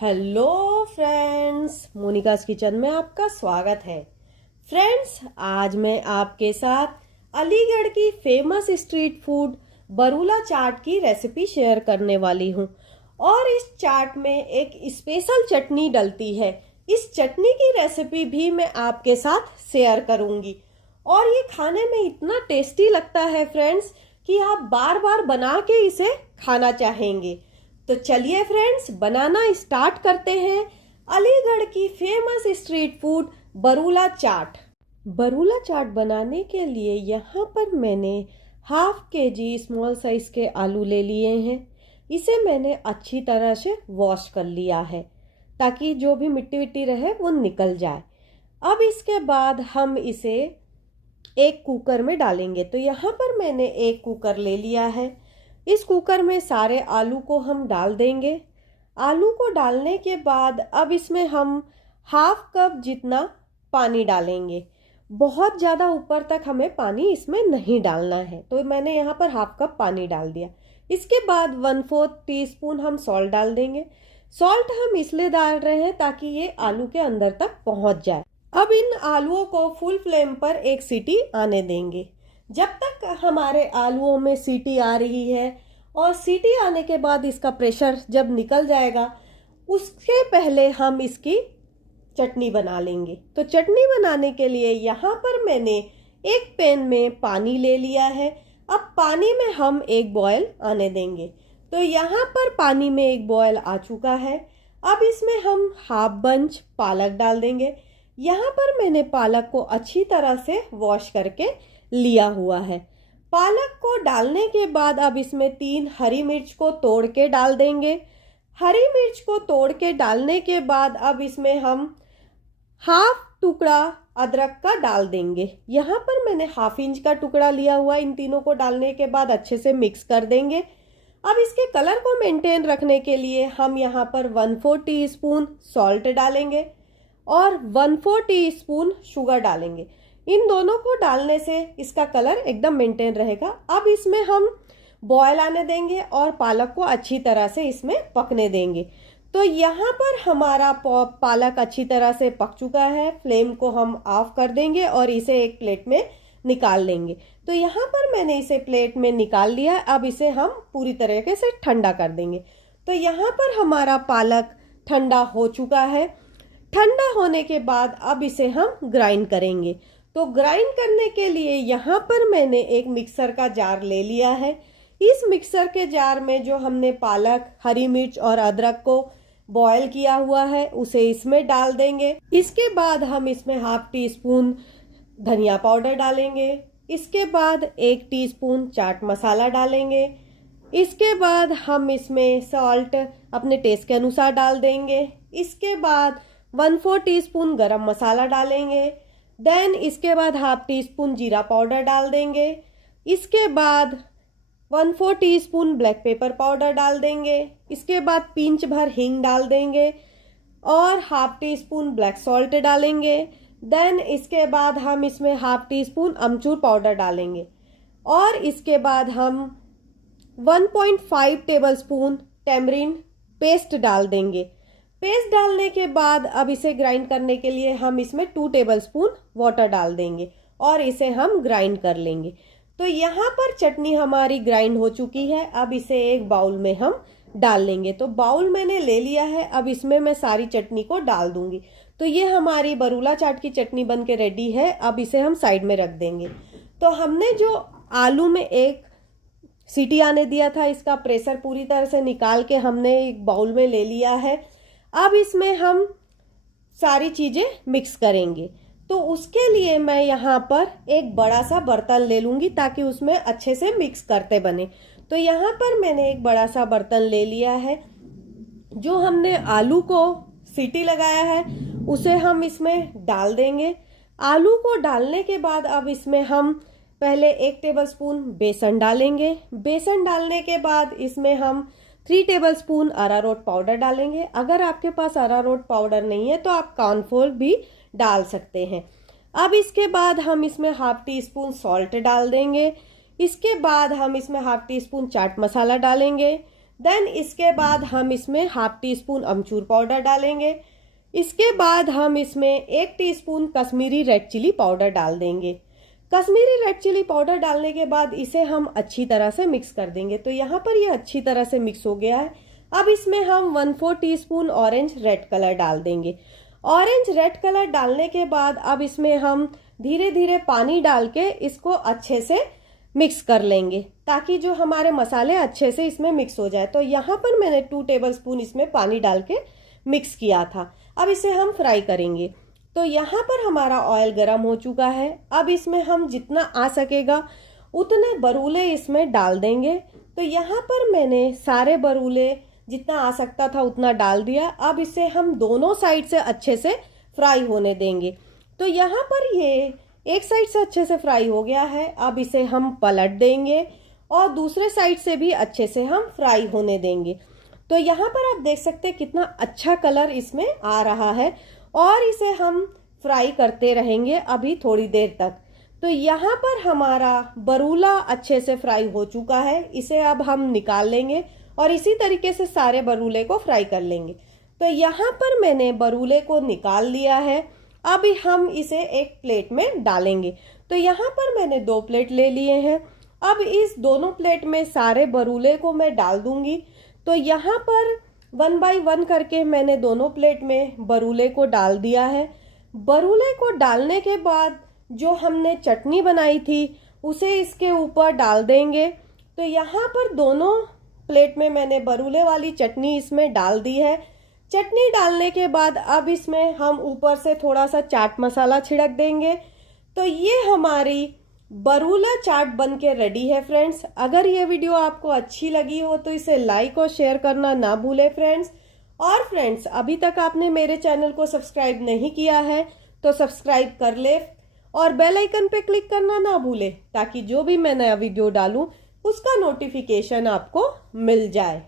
Hello friends, Monika's kitchen में आपका स्वागत है। फ्रेंड्स, आज मैं आपके साथ अलीगढ़ की फेमस स्ट्रीट फूड बरूला चाट की रेसिपी शेयर करने वाली हूँ। और इस चाट में एक स्पेशल चटनी डलती है। इस चटनी की रेसिपी भी मैं आपके साथ शेयर करूँगी। और ये खाने में इतना टेस्टी लगता है फ्रेंड्स कि आप बार बार बना के इसे खाना चाहेंगे। तो चलिए फ्रेंड्स, बनाना स्टार्ट करते हैं अलीगढ़ की फेमस स्ट्रीट फूड बरूला चाट। बरूला चाट बनाने के लिए यहाँ पर मैंने हाफ केजी स्मॉल साइज के आलू ले लिए हैं। इसे मैंने अच्छी तरह से वॉश कर लिया है ताकि जो भी मिट्टी विट्टी रहे वो निकल जाए। अब इसके बाद हम इसे एक कुकर में डालेंगे। तो यहाँ पर मैंने एक कुकर ले लिया है। इस कुकर में सारे आलू को हम डाल देंगे। आलू को डालने के बाद अब इसमें हम हाफ कप जितना पानी डालेंगे। बहुत ज़्यादा ऊपर तक हमें पानी इसमें नहीं डालना है, तो मैंने यहाँ पर हाफ कप पानी डाल दिया। इसके बाद 1/4 टीस्पून हम सॉल्ट डाल देंगे। सॉल्ट हम इसलिए डाल रहे हैं ताकि ये आलू के अंदर तक पहुँच जाए। अब इन आलूओं को फुल फ्लेम पर एक सीटी आने देंगे। जब तक हमारे आलूओं में सीटी आ रही है और सीटी आने के बाद इसका प्रेशर जब निकल जाएगा, उसके पहले हम इसकी चटनी बना लेंगे। तो चटनी बनाने के लिए यहाँ पर मैंने एक पैन में पानी ले लिया है। अब पानी में हम एक बॉयल आने देंगे। तो यहाँ पर पानी में एक बॉयल आ चुका है। अब इसमें हम हाफ बंच पालक डाल देंगे। यहाँ पर मैंने पालक को अच्छी तरह से वॉश करके लिया हुआ है। पालक को डालने के बाद अब इसमें 3 हरी मिर्च को तोड़ के डाल देंगे। हरी मिर्च को तोड़ के डालने के बाद अब इसमें हम हाफ टुकड़ा अदरक का डाल देंगे। यहाँ पर मैंने हाफ इंच का टुकड़ा लिया हुआ। इन तीनों को डालने के बाद अच्छे से मिक्स कर देंगे। अब इसके कलर को मेंटेन रखने के लिए हम यहाँ पर 1/4 टीस्पून सॉल्ट डालेंगे और 1/4 टीस्पून शुगर डालेंगे। इन दोनों को डालने से इसका कलर एकदम मेंटेन रहेगा। अब इसमें हम बॉयल आने देंगे और पालक को अच्छी तरह से इसमें पकने देंगे। तो यहाँ पर हमारा पालक अच्छी तरह से पक चुका है। फ्लेम को हम ऑफ कर देंगे और इसे एक प्लेट में निकाल लेंगे। तो यहाँ पर मैंने इसे प्लेट में निकाल लिया। अब इसे हम पूरी तरीके से ठंडा कर देंगे। तो यहाँ पर हमारा पालक ठंडा हो चुका है। ठंडा होने के बाद अब इसे हम ग्राइंड करेंगे। तो ग्राइंड करने के लिए यहाँ पर मैंने एक मिक्सर का जार ले लिया है। इस मिक्सर के जार में जो हमने पालक, हरी मिर्च और अदरक को बॉयल किया हुआ है उसे इसमें डाल देंगे। इसके बाद हम इसमें हाफ टीस्पून धनिया पाउडर डालेंगे। इसके बाद 1 टीस्पून चाट मसाला डालेंगे। इसके बाद हम इसमें सॉल्ट अपने टेस्ट के अनुसार डाल देंगे। इसके बाद 1/4 टीस्पून गरम मसाला डालेंगे। देन इसके बाद हाफ टीस्पून जीरा पाउडर डाल देंगे। इसके बाद 1/4 टीस्पून ब्लैक पेपर पाउडर डाल देंगे। इसके बाद पिंच भर हींग डाल देंगे और हाफ टीस्पून ब्लैक सॉल्ट डालेंगे। देन इसके बाद हम इसमें हाफ टीस्पून अमचूर पाउडर डालेंगे और इसके बाद हम 1.5 टेबलस्पून टेमरिन पेस्ट डाल देंगे। पेस्ट डालने के बाद अब इसे ग्राइंड करने के लिए हम इसमें 2 टेबलस्पून वाटर डाल देंगे और इसे हम ग्राइंड कर लेंगे। तो यहाँ पर चटनी हमारी ग्राइंड हो चुकी है। अब इसे एक बाउल में हम डाल लेंगे। तो बाउल मैंने ले लिया है। अब इसमें मैं सारी चटनी को डाल दूंगी। तो ये हमारी बरूला चाट की चटनी बन के रेडी है। अब इसे हम साइड में रख देंगे। तो हमने जो आलू में एक सीटी आने दिया था, इसका प्रेशर पूरी तरह से निकाल के हमने एक बाउल में ले लिया है। अब इसमें हम सारी चीज़ें मिक्स करेंगे। तो उसके लिए मैं यहाँ पर एक बड़ा सा बर्तन ले लूँगी ताकि उसमें अच्छे से मिक्स करते बने। तो यहाँ पर मैंने एक बड़ा सा बर्तन ले लिया है। जो हमने आलू को सीटी लगाया है उसे हम इसमें डाल देंगे। आलू को डालने के बाद अब इसमें हम पहले 1 टेबलस्पून बेसन डालेंगे। बेसन डालने के बाद इसमें हम 3 टेबलस्पून अरारोट पाउडर डालेंगे। अगर आपके पास अरारोट पाउडर नहीं है तो आप कॉर्नफ्लोर भी डाल सकते हैं। अब इसके बाद हम इसमें हाफ टीस्पून सॉल्ट डाल देंगे। इसके बाद हम इसमें हाफ टीस्पून चाट मसाला डालेंगे। देन इसके बाद हम इसमें half teaspoon amchur powder डालेंगे। इसके बाद हम इसमें 1 teaspoon Kashmiri red chilli powder डाल देंगे। कश्मीरी रेड चिली पाउडर डालने के बाद इसे हम अच्छी तरह से मिक्स कर देंगे। तो यहाँ पर ये अच्छी तरह से मिक्स हो गया है। अब इसमें हम 1/4 टीस्पून ऑरेंज रेड कलर डाल देंगे। ऑरेंज रेड कलर डालने के बाद अब इसमें हम धीरे धीरे पानी डाल के इसको अच्छे से मिक्स कर लेंगे ताकि जो हमारे मसाले अच्छे से इसमें मिक्स हो जाए। तो यहाँ पर मैंने 2 टेबलस्पून इसमें पानी डाल के मिक्स किया था। अब इसे हम फ्राई करेंगे। तो यहाँ पर हमारा ऑयल गर्म हो चुका है। अब इसमें हम जितना आ सकेगा उतने बरूले इसमें डाल देंगे। तो यहाँ पर मैंने सारे बरूले जितना आ सकता था उतना डाल दिया। अब इसे हम दोनों साइड से अच्छे से फ्राई होने देंगे। तो यहाँ पर ये एक साइड से अच्छे से फ्राई हो गया है। अब इसे हम पलट देंगे और दूसरे साइड से भी अच्छे से हम फ्राई होने देंगे। तो यहाँ पर आप देख सकते हैं कितना अच्छा कलर इसमें आ रहा है और इसे हम फ्राई करते रहेंगे अभी थोड़ी देर तक। तो यहाँ पर हमारा बरूला अच्छे से फ्राई हो चुका है। इसे अब हम निकाल लेंगे और इसी तरीके से सारे बरूले को फ्राई कर लेंगे। तो यहाँ पर मैंने बरूले को निकाल लिया है। अब हम इसे एक प्लेट में डालेंगे। तो यहाँ पर मैंने 2 प्लेट ले लिए हैं। अब इस दोनों प्लेट में सारे बरूले को मैं डाल दूंगी। तो यहाँ पर 1 बाय 1 करके मैंने दोनों प्लेट में बरूले को डाल दिया है। बरूले को डालने के बाद जो हमने चटनी बनाई थी उसे इसके ऊपर डाल देंगे। तो यहाँ पर दोनों प्लेट में मैंने बरूले वाली चटनी इसमें डाल दी है। चटनी डालने के बाद अब इसमें हम ऊपर से थोड़ा सा चाट मसाला छिड़क देंगे। तो ये हमारी बरूला चाट बन के रेडी है फ्रेंड्स। अगर ये वीडियो आपको अच्छी लगी हो तो इसे लाइक और शेयर करना ना भूले फ्रेंड्स। और फ्रेंड्स, अभी तक आपने मेरे चैनल को सब्सक्राइब नहीं किया है तो सब्सक्राइब कर ले और बेल आइकन पे क्लिक करना ना भूले ताकि जो भी मैं नया वीडियो डालूं उसका नोटिफिकेशन आपको मिल जाए।